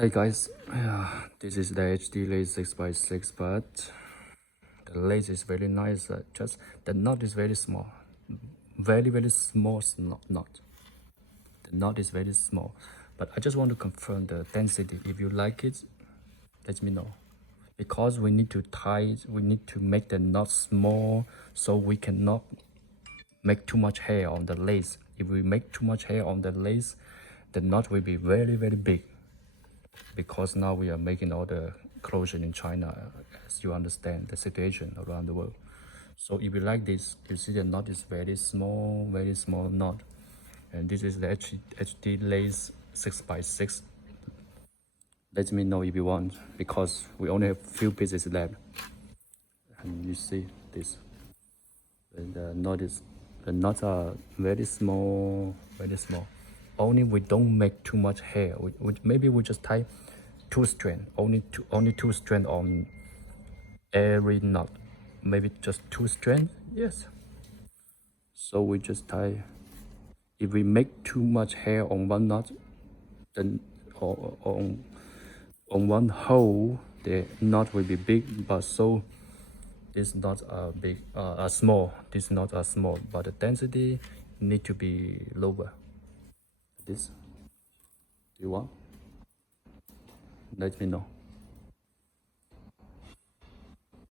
Hey guys, this is the HD lace 6x6, but the lace is very nice. Just the knot is very small, very small knot. The knot is very small, but I just want to confirm the density. If you like it, let me know. Because we need to tie, we need to make the knot small so we cannot make too much hair on the lace. If we make too much hair on the lace, the knot will be very big. Because now we are making all the clothes in China, as you understand the situation around the world. So if you like this, you see the knot is very small knot. And this is the HD lace 6x6. Let me know if you want, because we only have few pieces left. And you see this. And the knots are very small. Only we don't make too much hair. Maybe we just tie two strands, only two strands on every knot. Maybe just two strands. Yes. So we just tie. If we make too much hair on one knot, then on one hole, the knot will be big. But so these knots are big, are small. These knots are small, but the density need to be lower. This. Do you want? Let me know.